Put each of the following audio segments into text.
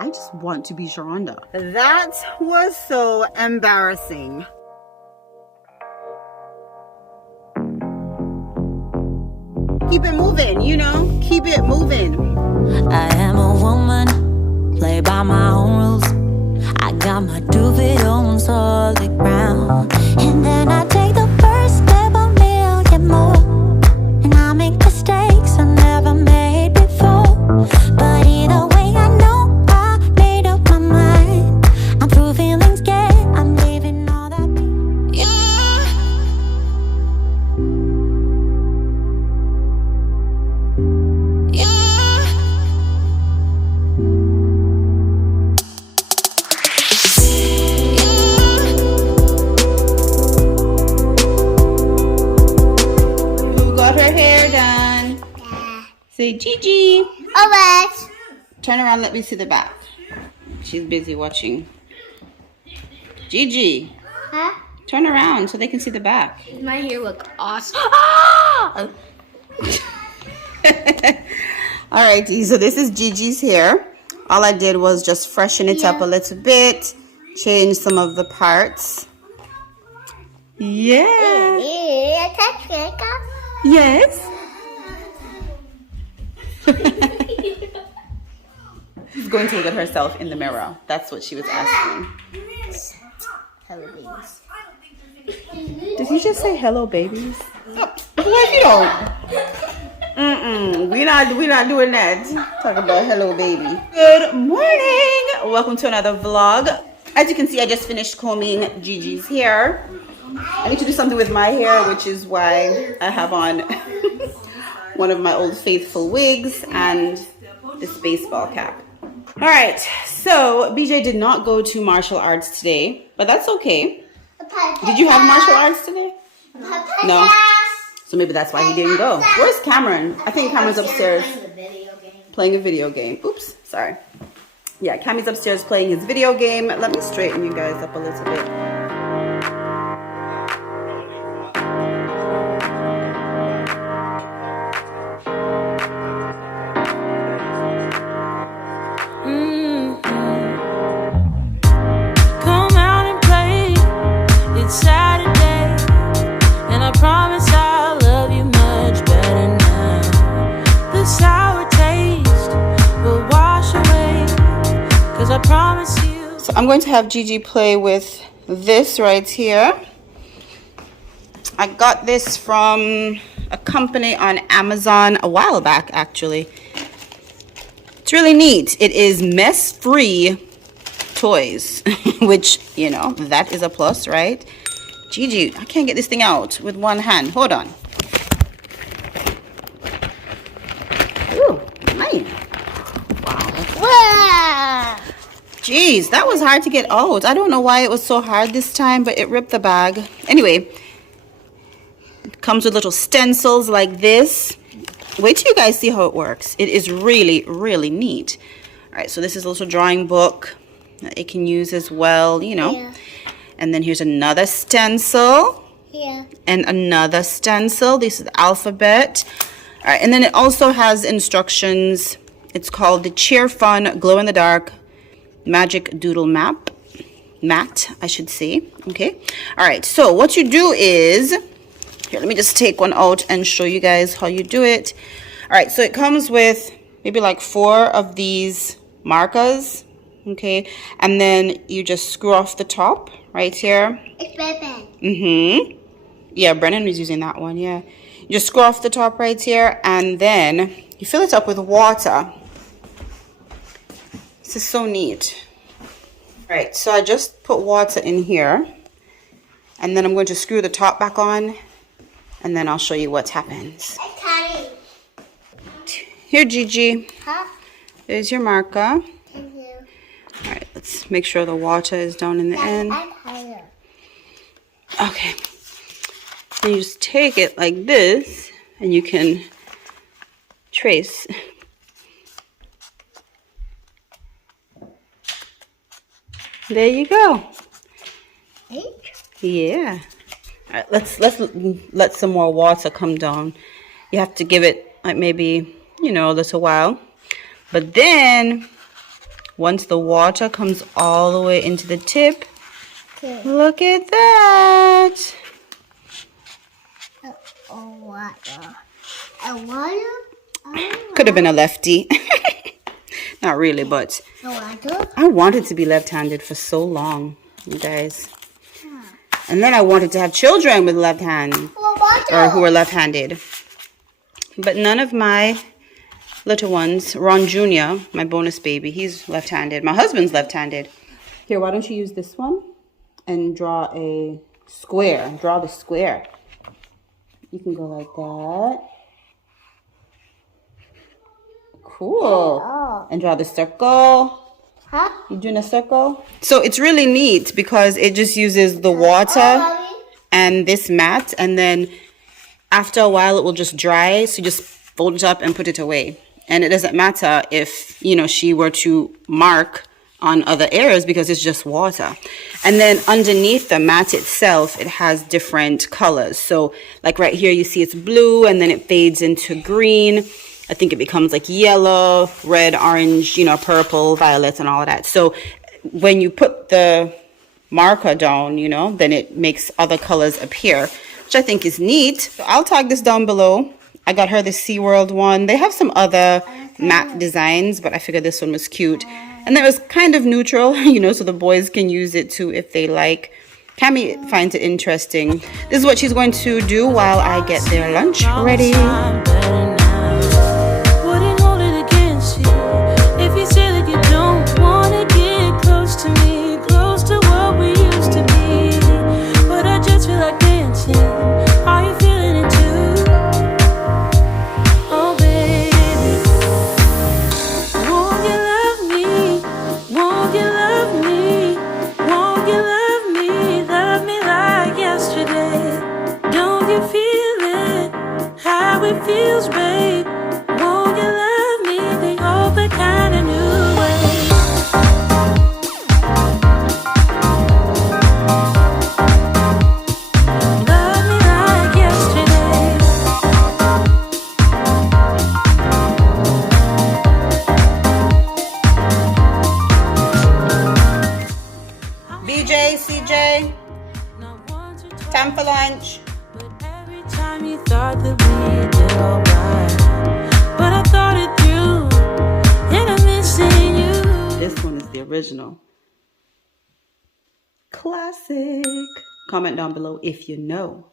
I just want to be Sharonda. That was so embarrassing. Keep it moving, you know? Keep it moving. I am a woman, play by my own rules. I got my duvet on solid ground. And then I take the first step a million more. And I make mistakes I never made before. But either way I know I made up my mind. I'm through feeling scared, I'm leaving all that behind. Who got her hair done? Yeah. Say Gigi. Alright. Turn around, let me see the back. She's busy watching. Gigi, Huh? turn around so they can see the back. My hair look awesome. Alright, so this is Gigi's hair. All I did was just freshen it up a little bit, change some of the parts. Yeah. Yes. She's going to look at herself in the mirror. That's what she was asking. Hello, babies. Did he just say hello, babies? Oh, what you don't? We're not doing that. Talk about hello, baby. Good morning. Welcome to another vlog. As you can see, I just finished combing Gigi's hair. I need to do something with my hair, which is why I have on one of my old faithful wigs and this baseball cap. All right, so BJ did not go to martial arts today, but that's okay. Did you have martial arts today? No. So maybe that's why he didn't go. Where's Cameron? I think Cameron's upstairs playing a video game. Oops, sorry. Yeah, Cammy's upstairs playing his video game. Let me straighten you guys up a little bit. Come out and play. It's Saturday, and I promise I'll love you much better now. The sour taste will wash away, 'cause I promise you. So I'm going to have Gigi play with this right here. I got this from a company on Amazon a while back, actually. It's really neat. It is mess-free toys, which, you know, that is a plus, right? Gigi, I can't get this thing out with one hand. Hold on. Ooh, nice. Wow. Jeez, that was hard to get out. I don't know why it was so hard this time, but it ripped the bag. Anyway, it comes with little stencils like this. Wait till you guys see how it works. It is really, really neat. All right, so this is a little drawing book that it can use as well, you know. Yeah. And then here's another stencil. Yeah. And another stencil. This is the alphabet. All right, and then it also has instructions. It's called the Cheer Fun Glow in the Dark Magic Doodle Mat, I should say. Okay. All right, so what you do is, here, let me just take one out and show you guys how you do it. All right, so it comes with maybe like 4 of these markers, okay? And then you just screw off the top right here. It's Batman. Mm-hmm. Yeah, Brennan was using that one, yeah. You just screw off the top right here, and then you fill it up with water. This is so neat. All right, so I just put water in here, and then I'm going to screw the top back on, and then I'll show you what happens. It's Tiny. Here, Gigi, Huh? there's your marker. Thank you. All right, let's make sure the water is down in the end. I'm higher. Okay. Then you just take it like this, and you can trace. There you go. Yeah. All right, let's let some more water come down. You have to give it like maybe, you know, a little while. But then once the water comes all the way into the tip. Okay. Look at that. Oh, water. And water? Could have been a lefty. Not really, but No water? I wanted to be left-handed for so long, you guys. And then I wanted to have children with left hand Oh, water. or who are left-handed. But none of my little ones, Ron Jr., my bonus baby, he's left-handed. My husband's left-handed. Here, why don't you use this one and draw a square. Draw the square. You can go like that. Cool. Oh. And draw the circle. Huh? You doing a circle? So it's really neat because it just uses the water Mommy? and this mat, and then after a while it will just dry. So you just fold it up and put it away. And it doesn't matter if, you know, she were to mark on other areas because it's just water. And then underneath the mat itself, it has different colors. So like right here, you see it's blue and then it fades into green. I think it becomes like yellow, red, orange, you know, purple, violet, and all of that. So when you put the marker down, you know, then it makes other colors appear, which I think is neat. So I'll tag this down below. I got her the SeaWorld one. They have some other matte designs, but I figured this one was cute. And that was kind of neutral, you know, so the boys can use it too if they like. Cammy finds it interesting. This is what she's going to do while I get their lunch ready. Wouldn't hold it against you if you say that you don't want to get close to me, close to what we used to be. But I just feel like dancing. Are you feeling it too? Oh, baby, won't you love me? Won't you love me? Won't you love me? Love me like yesterday. Don't you feel it? How it feels, babe. Won't you love me the old kind of new way? Love me like yesterday. BJ, CJ, Not once or twice, time for lunch. but every time you thought that we did alright. But I thought it through, and I'm missing you. This one is the original. Classic. Comment down below if you know.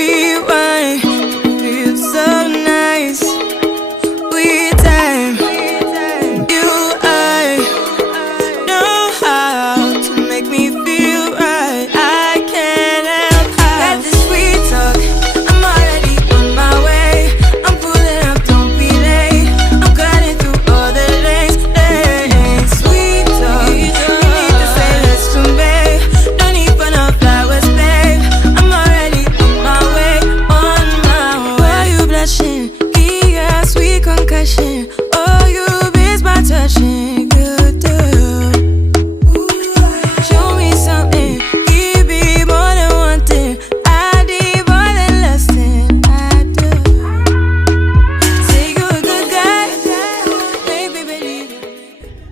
rewind. Feels so nice. We time. You, I know how to make me feel right. I can't help how. Got this sweet talk. I'm already on my way. I'm pulling up, don't be late. I'm cutting through all the lanes. Sweet talk. You need to say let's convey. No need for no flowers, babe. I'm already on my way, on my way. Why you blushing? Yeah, sweet concussion. Oh, you miss my touching. Good girl. Show me something. Give me more than one thing. I need more than less than I do. Say you're a good guy. Make me believe.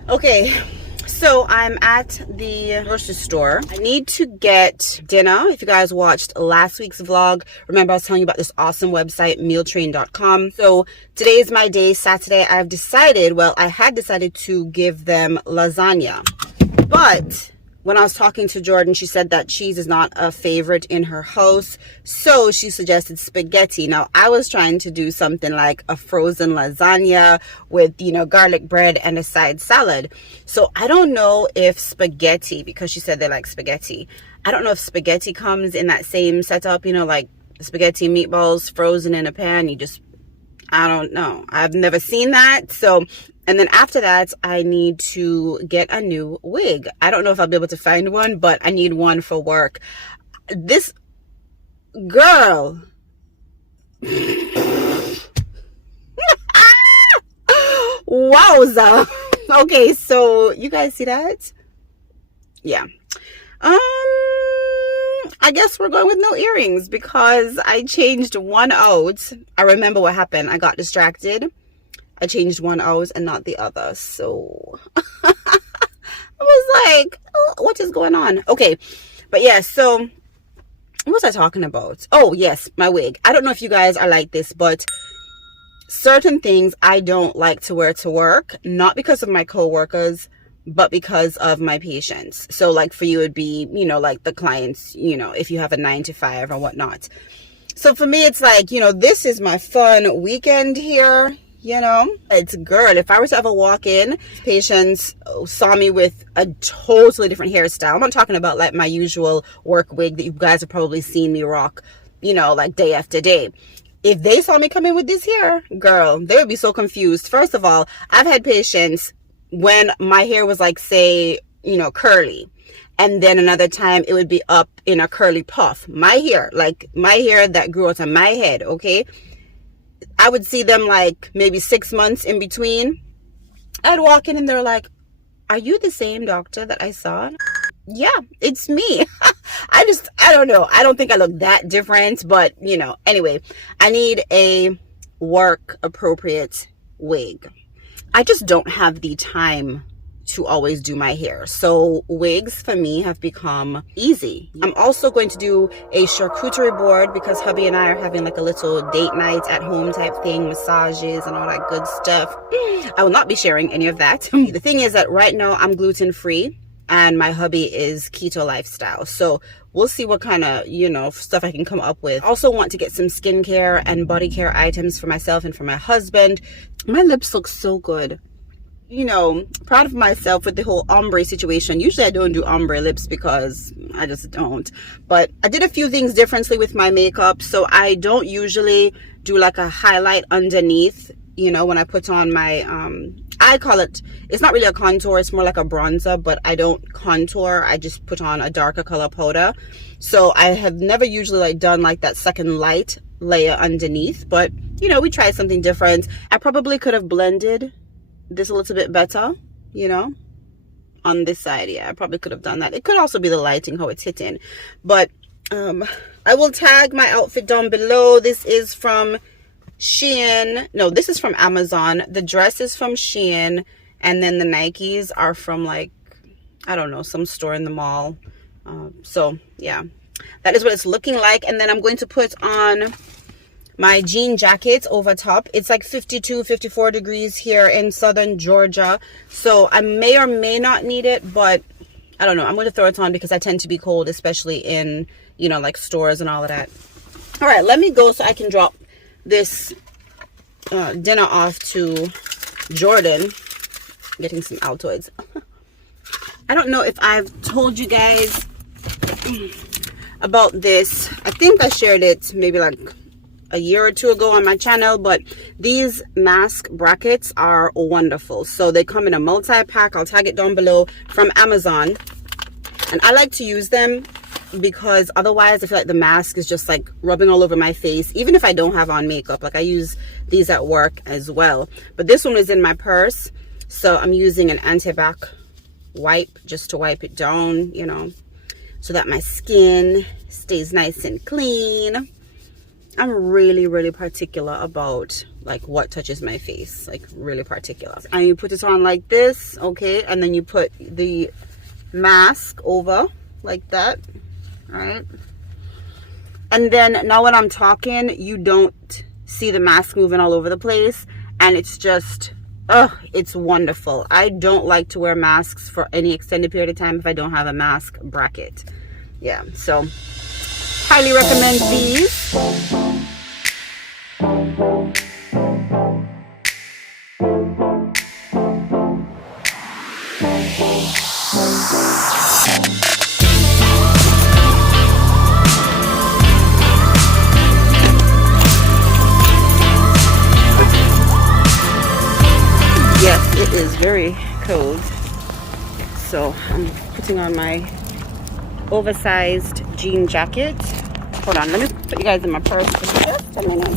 Okay, so I'm at the grocery store. I need to get dinner. If you guys watched last week's vlog, remember I was telling you about this awesome website, mealtrain.com. So today is my day, Saturday. I had decided to give them lasagna. But when I was talking to Jordan, she said that cheese is not a favorite in her house. So she suggested spaghetti. Now, I was trying to do something like a frozen lasagna with, garlic bread and a side salad. So I don't know if spaghetti, because she said they like spaghetti. I don't know if spaghetti comes in that same setup, like spaghetti meatballs frozen in a pan. I don't know. I've never seen that. So, and then after that, I need to get a new wig. I don't know if I'll be able to find one, but I need one for work. This girl. Wowza. Okay, so you guys see that? Yeah. I guess we're going with no earrings because I changed one out. I remember what happened. I got distracted. I changed one out and not the other. So I was like, oh, what is going on? Okay. But yeah, so what was I talking about? Oh, yes, my wig. I don't know if you guys are like this, but certain things I don't like to wear to work, not because of my coworkers, but because of my patients. So like for you, it'd be, like the clients, if you have a 9 to 5 or whatnot. So for me, it's like, this is my fun weekend here. It's girl. If I were to ever walk in, patients saw me with a totally different hairstyle. I'm not talking about like my usual work wig that you guys have probably seen me rock, like day after day. If they saw me come in with this hair, girl, they would be so confused. First of all, I've had patients when my hair was like, say, curly. And then another time it would be up in a curly puff. My hair that grew out of my head, okay? I would see them like maybe 6 months in between. I'd walk in and they're like, are you the same doctor that I saw? Yeah, it's me. I don't know. I don't think I look that different, but anyway, I need a work appropriate wig. I just don't have the time to always do my hair. So wigs for me have become easy. I'm also going to do a charcuterie board because hubby and I are having like a little date night at home type thing, massages and all that good stuff. I will not be sharing any of that. The thing is that right now I'm gluten free and my hubby is keto lifestyle. So we'll see what kind of, stuff I can come up with. I also want to get some skincare and body care items for myself and for my husband. My lips look so good. Proud of myself with the whole ombre situation. Usually I don't do ombre lips because I just don't. But I did a few things differently with my makeup. So I don't usually do like a highlight underneath, when I put on my, I call it, it's not really a contour. It's more like a bronzer, but I don't contour. I just put on a darker color powder. So I have never usually like done like that second light layer underneath. But, we tried something different. I probably could have blended this a little bit better, on this side. Yeah, I probably could have done that. It could also be the lighting, how it's hitting. But I will tag my outfit down below. This is from Shein. No, this is from Amazon. The dress is from Shein, and then the Nikes are from like, I don't know, some store in the mall. So yeah, that is what it's looking like. And then I'm going to put on my jean jacket over top. It's like 52, 54 degrees here in southern Georgia. So I may or may not need it, but I don't know. I'm going to throw it on because I tend to be cold, especially in, like stores and all of that. All right, let me go so I can drop this dinner off to Jordan. Getting some Altoids. I don't know if I've told you guys about this. I think I shared it maybe like a year or two ago on my channel, but these mask brackets are wonderful. So they come in a multi-pack. I'll tag it down below, from Amazon. And I like to use them because otherwise I feel like the mask is just like rubbing all over my face, even if I don't have on makeup. Like I use these at work as well, but this one is in my purse, so I'm using an anti-bac wipe just to wipe it down, you know, so that my skin stays nice and clean. I'm really particular about like what touches my face, like really particular. And you put it on like this, okay, and then you put the mask over like that, right? And then now when I'm talking, you don't see the mask moving all over the place, and it's just it's wonderful. I don't like to wear masks for any extended period of time if I don't have a mask bracket. Yeah, so highly recommend these. Yes, it is very cold, so I'm putting on my oversized jean jacket. Hold on, let me put you guys in my purse for just a minute.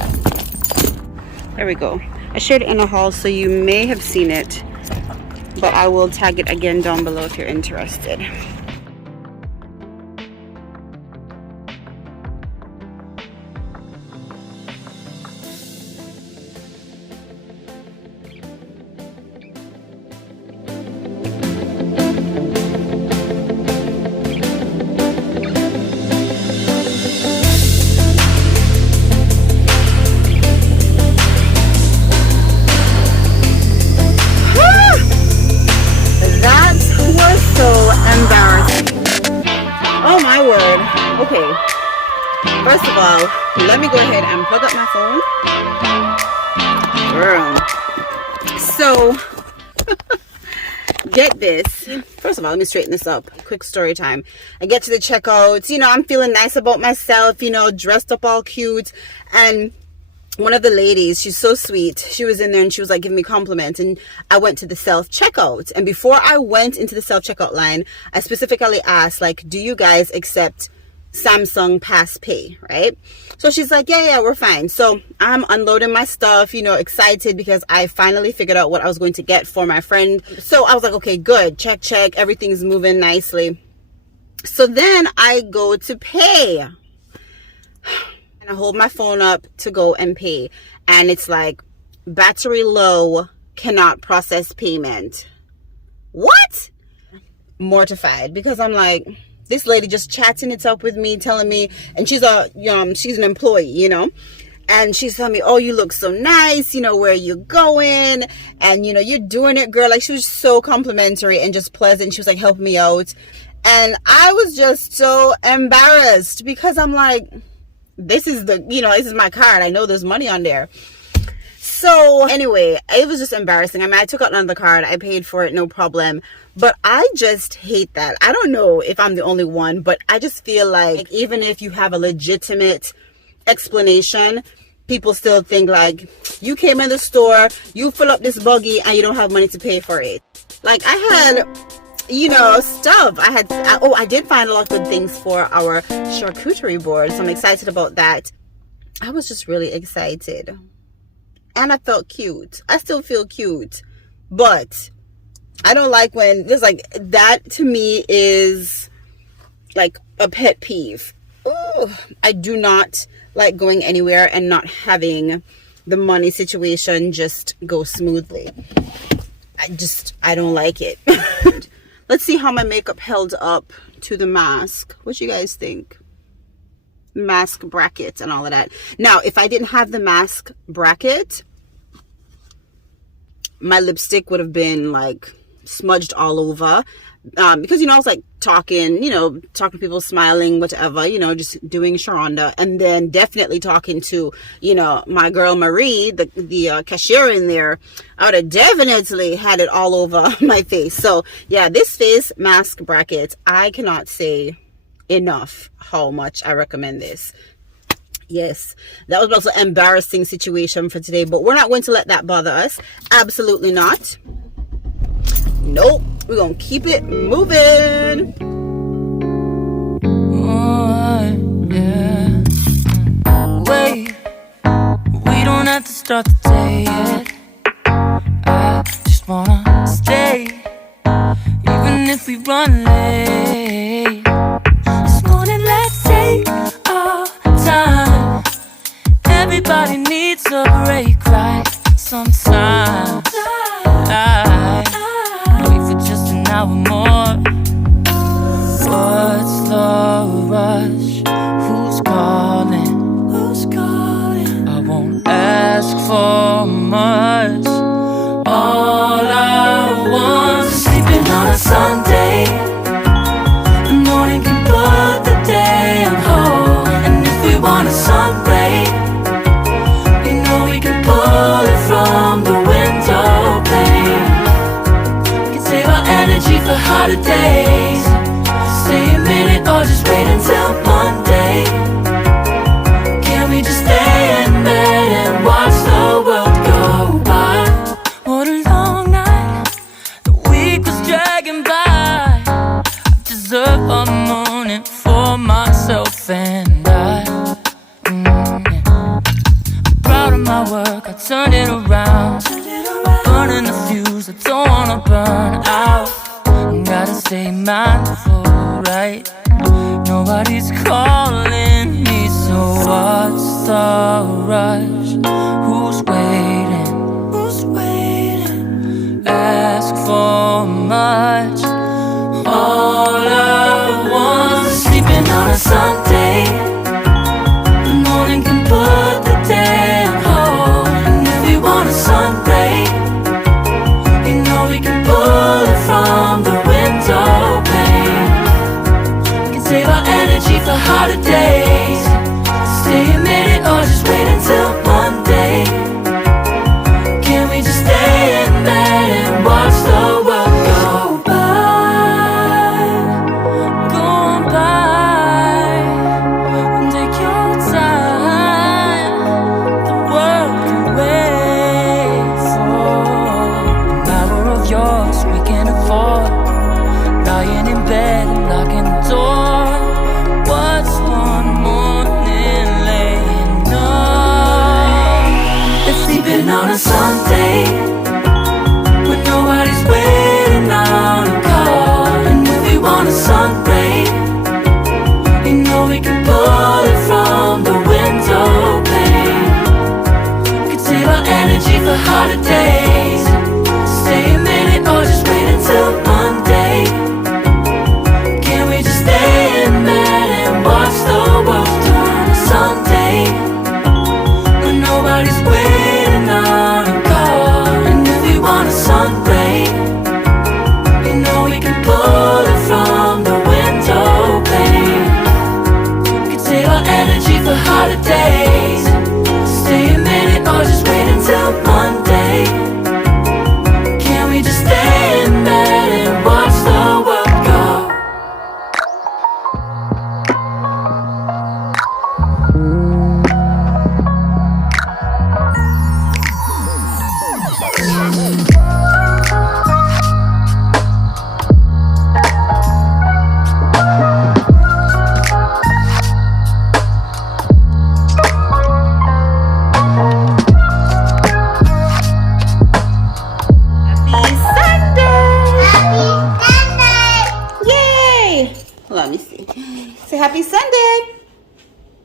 There we go. I shared it in a haul, so you may have seen it, but I will tag it again down below if you're interested. Okay, first of all, let me go ahead and plug up my phone. So, get this. First of all, let me straighten this up. Quick story time. I get to the checkout, you know, I'm feeling nice about myself, you know, dressed up all cute, and one of the ladies, she's so sweet, she was in there and she was like giving me compliments, and I went to the self-checkout, and before I went into the self-checkout line, I specifically asked, like, do you guys accept Samsung Pass Pay, right? So she's like, yeah, we're fine. So I'm unloading my stuff, you know, excited because I finally figured out what I was going to get for my friend. So I was like, okay, good, check, everything's moving nicely. So then I go to pay, and I hold my phone up to go and pay, and it's like, battery low, cannot process payment. What? Mortified, because I'm like, this lady just chatting it up with me, telling me, and she's an employee, you know, and she's telling me, oh, you look so nice, you know, where are you going, and you know, you're doing it, girl. Like, she was so complimentary and just pleasant. She was like helping me out, and I was just so embarrassed because I'm like, this is my card, I know there's money on there. So anyway, it was just embarrassing. I mean, I took out another card, I paid for it, no problem. But I just hate that. I don't know if I'm the only one, but I just feel like even if you have a legitimate explanation, people still think like, you came in the store, you fill up this buggy, and you don't have money to pay for it. Like, I had, you know, stuff. I did find a lot of good things for our charcuterie board, so I'm excited about that. I was just really excited. And I felt cute. I still feel cute, but I don't like when there's like, that to me is like a pet peeve. Ooh, I do not like going anywhere and not having the money situation just go smoothly. I don't like it. Let's see how my makeup held up to the mask. What you guys think? Mask bracket and all of that. Now, if I didn't have the mask bracket, my lipstick would have been like smudged all over, because, you know, I was like talking, you know, talking to people, smiling, whatever, you know, just doing Sharonda, and then definitely talking to, you know, my girl Marie, the cashier in there. I would have definitely had it all over my face. So yeah, this face mask bracket, I cannot say enough how much I recommend this. Yes, that was also an embarrassing situation for today, but we're not going to let that bother us. Absolutely not. Nope, we're gonna keep it moving. Oh, yeah. Wait, we don't have to start the day yet. I just wanna stay, even if we run late. This morning, let's take our time. Everybody needs a break, right? Sometimes I wait for just an hour more. What's the rush? Who's calling? Who's calling? I won't ask for much. All I want is sleeping on a Sunday. The morning can put the day on hold. And if we want a sun ray, you know we can pull it from the window pane. We can save our energy for harder days. Stay a minute or just wait until Monday. Can we just stay in bed and watch the world go by? What a long night, the week was dragging by. I deserve a morning for myself and I. Yeah. I'm proud of my work, I turned it around. I'm burning the fuse, I don't wanna burn out. Gotta stay mindful, right? Nobody's calling me, so what's the rush? Who's waiting? Who's waiting? Ask for much. All I want is sleeping on a Sunday. The morning can put the day on hold. And if we want a sun ray, you know we can pull it from the window pane. We can save our energy for harder days. Stay a minute or just wait until Monday. Can we just stay in bed and watch the world go by? Go on by and take your time. The world can wait for an hour of yours we can afford. Lying in bed and locking the door. What's one morning laying up? It's sleeping on a Sunday when nobody's waiting on a call. And if we want a sun ray, you know we can pull it from the window pane. We can save our energy for harder days. Stay a minute or just wait until Monday. Can we just stay in bed and watch the world turn to Sunday? When nobody's waiting on a call. And if we want a sun ray, you know we can pull it from the window pane. We can save our energy for harder days. Stay a minute or just wait until Monday. Can we just stay in bed and watch the world go? Happy Sunday! Happy Sunday! Yay! Let me see. Say happy Sunday.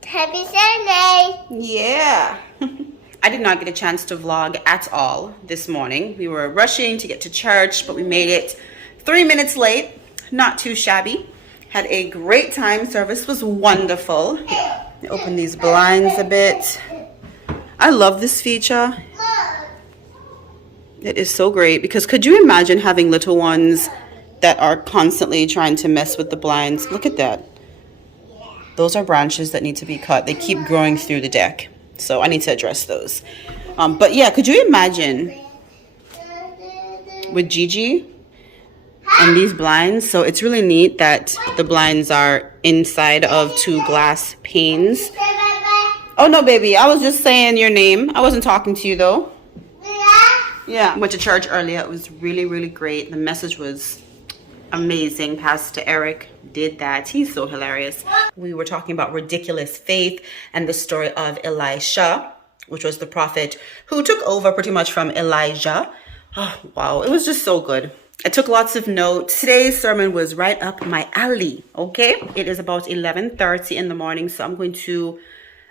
Happy Sunday! Yeah. I did not get a chance to vlog at all this morning. We were rushing to get to church, but we made it 3 minutes late. Not too shabby. Had a great time. Service was wonderful. Open these blinds a bit. I love this feature. It is so great because could you imagine having little ones that are constantly trying to mess with the blinds. Look at that. Those are branches that need to be cut. They keep growing through the deck. So I need to address those. But yeah, could you imagine with Gigi and these blinds? So it's really neat that the blinds are inside of 2 glass panes. Oh no, baby, I was just saying your name. I wasn't talking to you though. Yeah, I went to church earlier. It was really, really great. The message was amazing. Pastor Eric did that. He's so hilarious. We were talking about ridiculous faith and the story of Elisha, which was the prophet who took over pretty much from Elijah. Oh, wow. It was just so good. I took lots of notes. Today's sermon was right up my alley. Okay. It is about 11:30 in the morning. So I'm going to,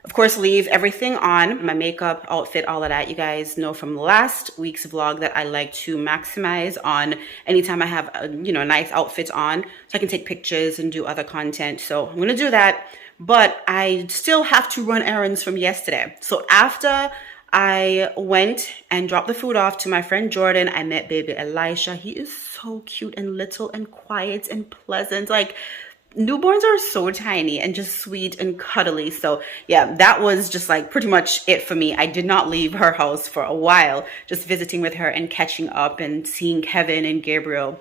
of course, leave everything on, my makeup, outfit, all of that. You guys know from last week's vlog that I like to maximize on anytime I have a, a nice outfit on, so I can take pictures and do other content. So I'm going to do that, but I still have to run errands from yesterday. So after I went and dropped the food off to my friend Jordan, I met baby Elisha. He is so cute and little and quiet and pleasant. Like, newborns are so tiny and just sweet and cuddly. So yeah, that was just like pretty much it for me. I did not leave her house for a while, just visiting with her and catching up and seeing Kevin and Gabriel,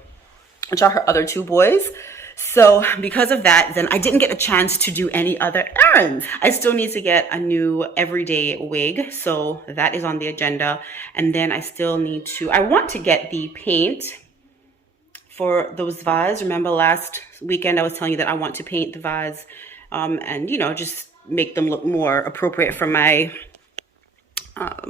which are her other 2 boys. So because of that, then I didn't get a chance to do any other errands. I still need to get a new everyday wig. So that is on the agenda. And then I still need to, I want to get the paint for those vases. Remember last weekend I was telling you that I want to paint the vase and just make them look more appropriate for my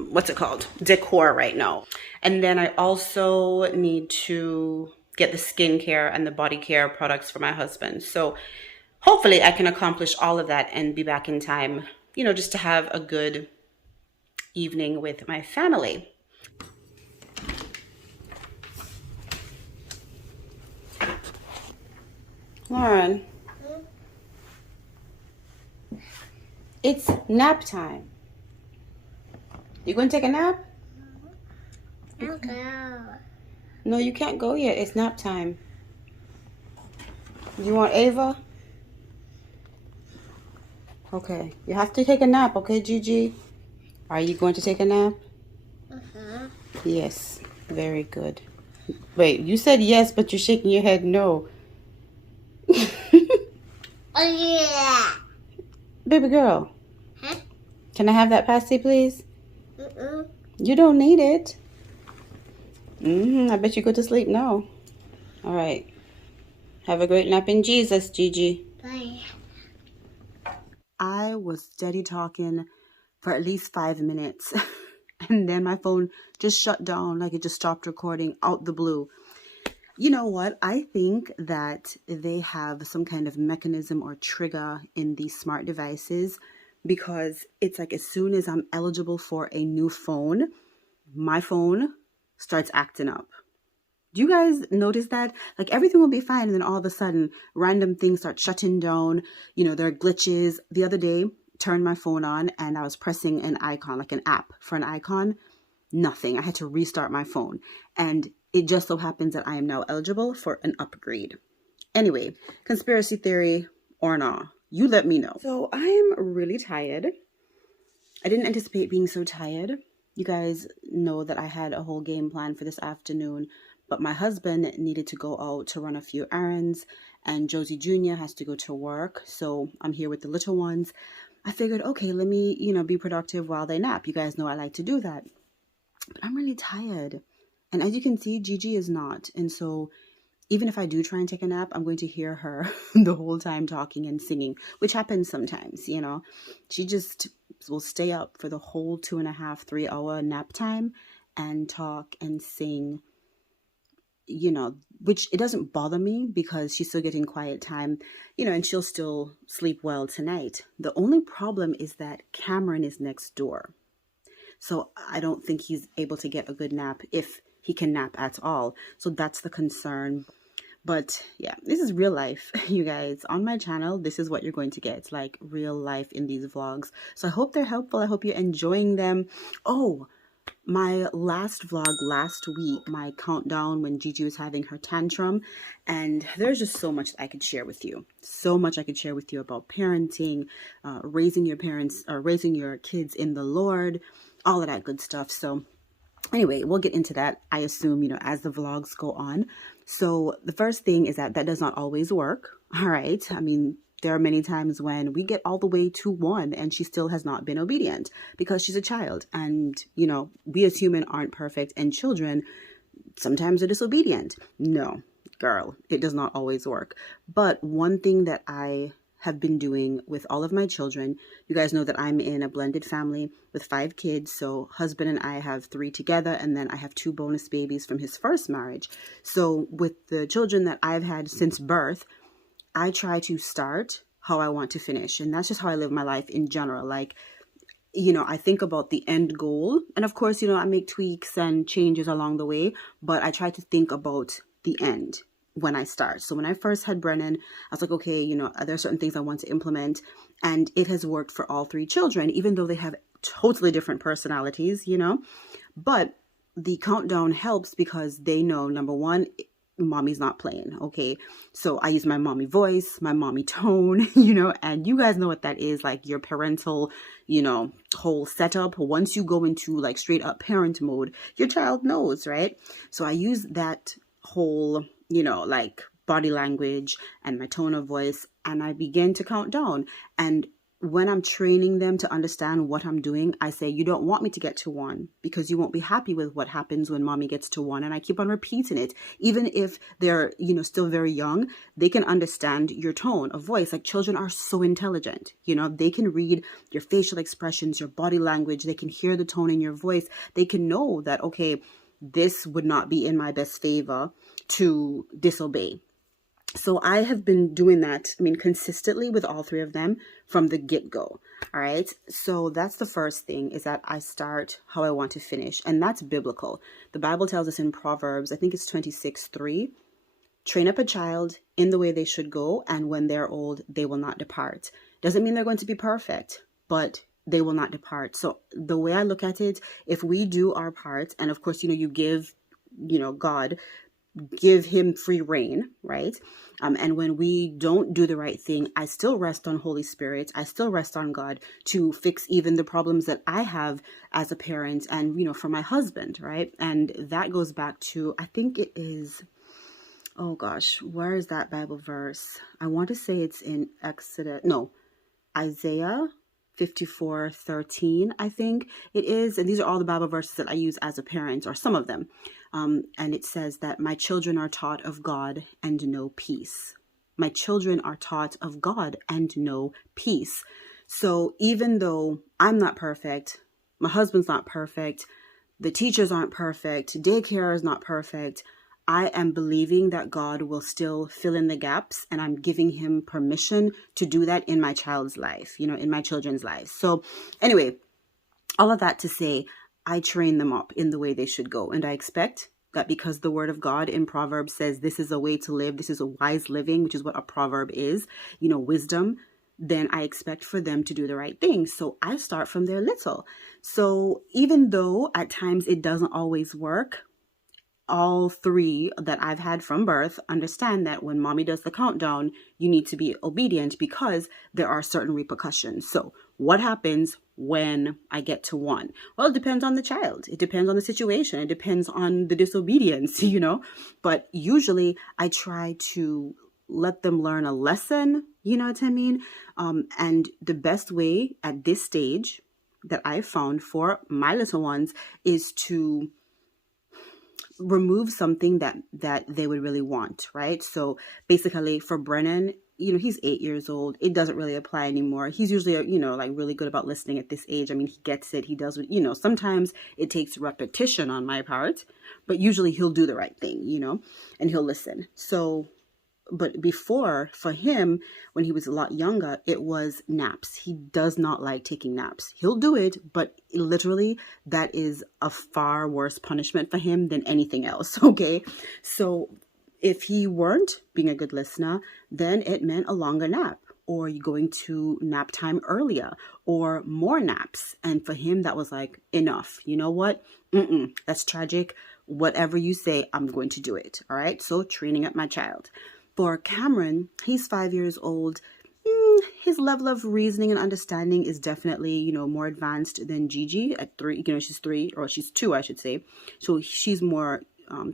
what's it called, decor right now. And then I also need to get the skincare and the body care products for my husband. So hopefully I can accomplish all of that and be back in time, just to have a good evening with my family. Lauren, it's nap time. You going to take a nap? Okay. No, you can't go yet. It's nap time. You want Ava? Okay. You have to take a nap, okay, Gigi? Are you going to take a nap? Yes. Very good. Wait, you said yes, but you're shaking your head no. Oh yeah. Baby girl. Huh? Can I have that pasty, please? You don't need it. I bet you go to sleep now. All right. Have a great nap in Jesus, Gigi. Bye. I was steady talking for at least 5 minutes. And then my phone just shut down, like it just stopped recording out the blue. You know what? I think that they have some kind of mechanism or trigger in these smart devices, because it's like as soon as I'm eligible for a new phone, my phone starts acting up. Do you guys notice that? Like everything will be fine, and then all of a sudden random things start shutting down. There are glitches. The other day, turned my phone on and I was pressing an icon, like an app for an icon. Nothing. I had to restart my phone. And it just so happens that I am now eligible for an upgrade. Anyway, conspiracy theory or not, you let me know. So I am really tired. I didn't anticipate being so tired. You guys know that I had a whole game plan for this afternoon, but my husband needed to go out to run a few errands, and Josie Jr. has to go to work. So I'm here with the little ones. I figured, okay, let me, be productive while they nap. You guys know I like to do that. But I'm really tired. And as you can see, Gigi is not. And so even if I do try and take a nap, I'm going to hear her the whole time talking and singing, which happens sometimes, She just will stay up for the whole 2.5, 3 hour nap time and talk and sing, which it doesn't bother me because she's still getting quiet time, and she'll still sleep well tonight. The only problem is that Cameron is next door. So I don't think he's able to get a good nap if he can nap at all. So that's the concern. But yeah, this is real life, you guys. On my channel, this is what you're going to get. It's like real life in these vlogs. So I hope they're helpful. I hope you're enjoying them. Oh, my last vlog last week, my countdown when Gigi was having her tantrum, and there's just so much I could share with you. So much I could share with you about parenting, raising your parents, or raising your kids in the Lord, all of that good stuff. So anyway, we'll get into that, I assume, as the vlogs go on. So the first thing is that does not always work. All right. I mean, there are many times when we get all the way to 1 and she still has not been obedient because she's a child. And, we as humans aren't perfect, and children sometimes are disobedient. No, girl, it does not always work. But one thing that I have been doing with all of my children, you guys know that I'm in a blended family with 5 kids. So husband and I have 3 together, and then I have 2 bonus babies from his first marriage. So with the children that I've had since birth, I try to start how I want to finish. And that's just how I live my life in general. Like, I think about the end goal. And of course, I make tweaks and changes along the way, but I try to think about the end when I start. So when I first had Brennan, I was like, okay, there are certain things I want to implement. And it has worked for all 3 children, even though they have totally different personalities, But the countdown helps because they know, number one, mommy's not playing. Okay. So I use my mommy voice, my mommy tone, and you guys know what that is, like your parental, whole setup. Once you go into like straight up parent mode, your child knows, right? So I use that whole, like body language and my tone of voice, and I begin to count down. And when I'm training them to understand what I'm doing, I say, you don't want me to get to 1 because you won't be happy with what happens when mommy gets to 1. And I keep on repeating it. Even if they're, still very young, they can understand your tone of voice. Like, children are so intelligent. They can read your facial expressions, your body language. They can hear the tone in your voice. They can know that, okay, this would not be in my best favor to disobey. So I have been doing that, consistently with all 3 of them from the get-go. All right. So that's the first thing, is that I start how I want to finish. And that's biblical. The Bible tells us in Proverbs, I think it's 26:3, train up a child in the way they should go, and when they're old, they will not depart. Doesn't mean they're going to be perfect, but they will not depart. So the way I look at it, if we do our part, and of course, you give, God, give him free reign, right? And when we don't do the right thing, I still rest on Holy Spirit. I still rest on God to fix even the problems that I have as a parent and, for my husband, right? And that goes back to, I think it is, oh gosh, where is that Bible verse? I want to say it's in Isaiah 54:13, I think it is. And these are all the Bible verses that I use as a parent, or some of them. And it says that my children are taught of God and know peace. My children are taught of God and know peace. So even though I'm not perfect, my husband's not perfect, the teachers aren't perfect, daycare is not perfect, I am believing that God will still fill in the gaps, and I'm giving him permission to do that in my child's life, in my children's lives. So anyway, all of that to say, I train them up in the way they should go. And I expect that because the word of God in Proverbs says this is a way to live, this is a wise living, which is what a proverb is, wisdom, then I expect for them to do the right thing. So I start from their little. So even though at times it doesn't always work, all 3 that I've had from birth understand that when mommy does the countdown, you need to be obedient because there are certain repercussions. So what happens when I get to 1? Well, it depends on the child. It depends on the situation. It depends on the disobedience, but usually I try to let them learn a lesson, you know what I mean? And the best way at this stage that I've found for my little ones is to remove something that they would really want, right? So basically for Brennan, he's 8 years old. It doesn't really apply anymore. He's usually, like really good about listening at this age. He gets it. He does what, sometimes it takes repetition on my part, but usually he'll do the right thing, and he'll listen. So, but before, for him, when he was a lot younger, it was naps. He does not like taking naps. He'll do it, but literally that is a far worse punishment for him than anything else. Okay. So if he weren't being a good listener, then it meant a longer nap. or you going to nap time earlier, or more naps. And for him, that was like, enough. You know what? That's tragic. Whatever you say, I'm going to do it. All right. So training up my child. For Cameron, he's 5 years old. His level of reasoning and understanding is definitely, more advanced than Gigi at 3. She's 3, or she's 2, I should say. So she's more,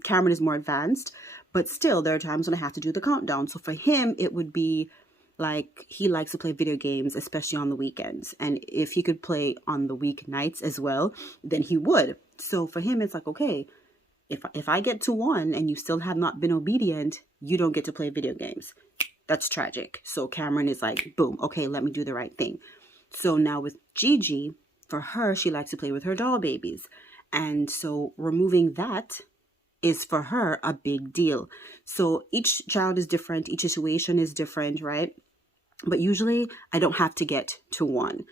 Cameron is more advanced. But still, there are times when I have to do the countdown. So for him, it would be like he likes to play video games, especially on the weekends. And if he could play on the weeknights as well, then he would. So for him, it's like, okay, if I get to 1 and you still have not been obedient, you don't get to play video games. That's tragic. So Cameron is like, boom, okay, let me do the right thing. So now with Gigi, for her, she likes to play with her doll babies. And so removing that is for her a big deal. So each child is different. Each situation is different, right? But usually I don't have to get to 1.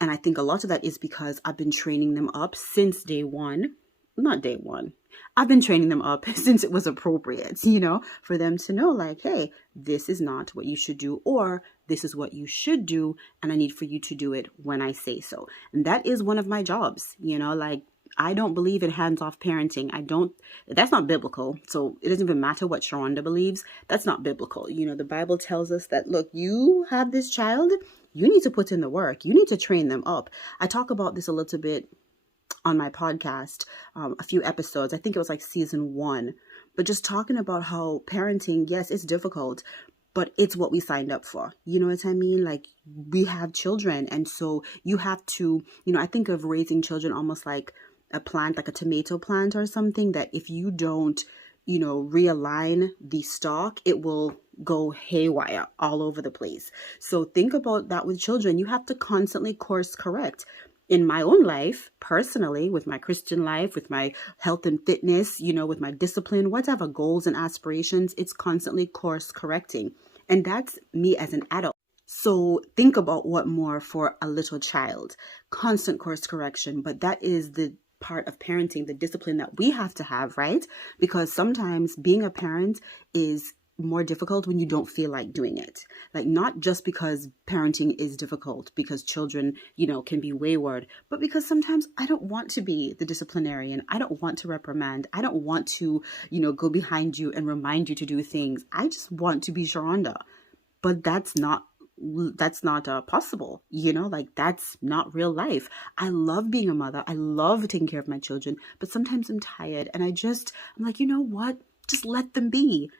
And I think a lot of that is because I've been training them up since day 1. Not day 1. I've been training them up since it was appropriate, for them to know like, hey, this is not what you should do, or this is what you should do. And I need for you to do it when I say so. And that is one of my jobs, like I don't believe in hands-off parenting. That's not biblical. So it doesn't even matter what Sharonda believes. That's not biblical. The Bible tells us that, look, you have this child, you need to put in the work. You need to train them up. I talk about this a little bit on my podcast, a few episodes. I think it was like season 1, but just talking about how parenting, yes, it's difficult, but it's what we signed up for. You know what I mean? Like, we have children. And so you have to, I think of raising children almost like a plant, like a tomato plant or something, that if you don't, realign the stalk, it will go haywire all over the place. So think about that with children. You have to constantly course correct. In my own life, personally, with my Christian life, with my health and fitness, with my discipline, whatever goals and aspirations, it's constantly course correcting. And that's me as an adult. So think about what more for a little child. Constant course correction. But that is the part of parenting, the discipline that we have to have, right? Because sometimes being a parent is more difficult when you don't feel like doing it. Like, not just because parenting is difficult, because children, can be wayward, but because sometimes I don't want to be the disciplinarian. I don't want to reprimand. I don't want to, go behind you and remind you to do things. I just want to be Sharonda. But that's not possible, like that's not real life. I love being a mother. I love taking care of my children, but sometimes I'm tired and I'm like, you know what? Just let them be.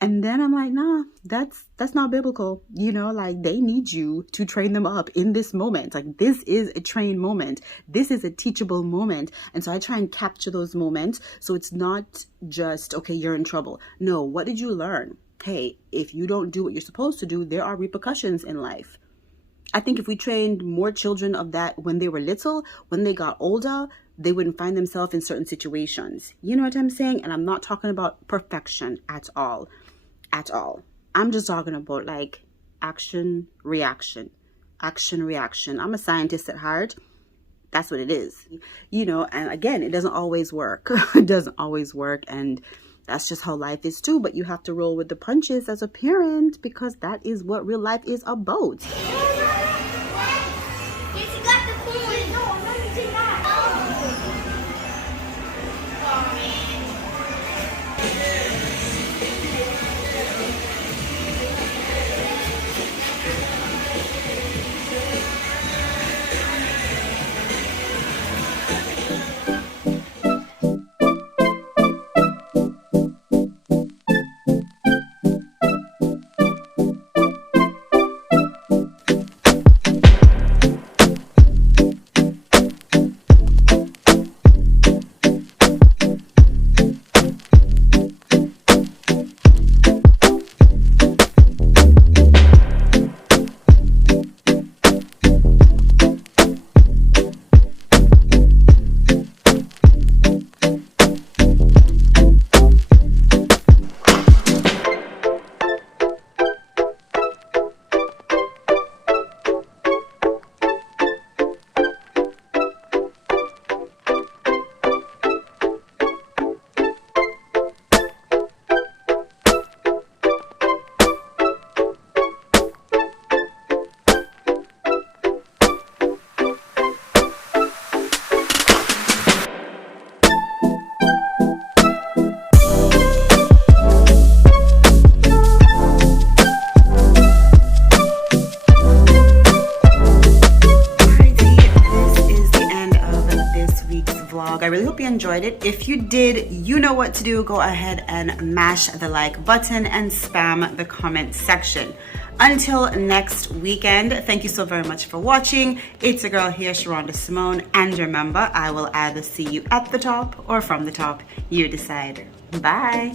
And then I'm like, nah, that's not biblical. Like, they need you to train them up in this moment. Like, this is a train moment. This is a teachable moment. And so I try and capture those moments. So it's not just, okay, you're in trouble. No, what did you learn? Hey, if you don't do what you're supposed to do, there are repercussions in life. I think if we trained more children of that when they were little, when they got older, they wouldn't find themselves in certain situations. You know what I'm saying? And I'm not talking about perfection at all. I'm just talking about like action, reaction. I'm a scientist at heart. That's what it is. And again, it doesn't always work. And that's just how life is too. But you have to roll with the punches as a parent, because that is what real life is about. I really hope you enjoyed it. If you did, you know what to do. Go ahead and mash the like button and spam the comment section. Until next weekend, thank you so very much for watching. It's your girl here, Sharonda Simone, and remember, I will either see you at the top or from the top. You decide. Bye.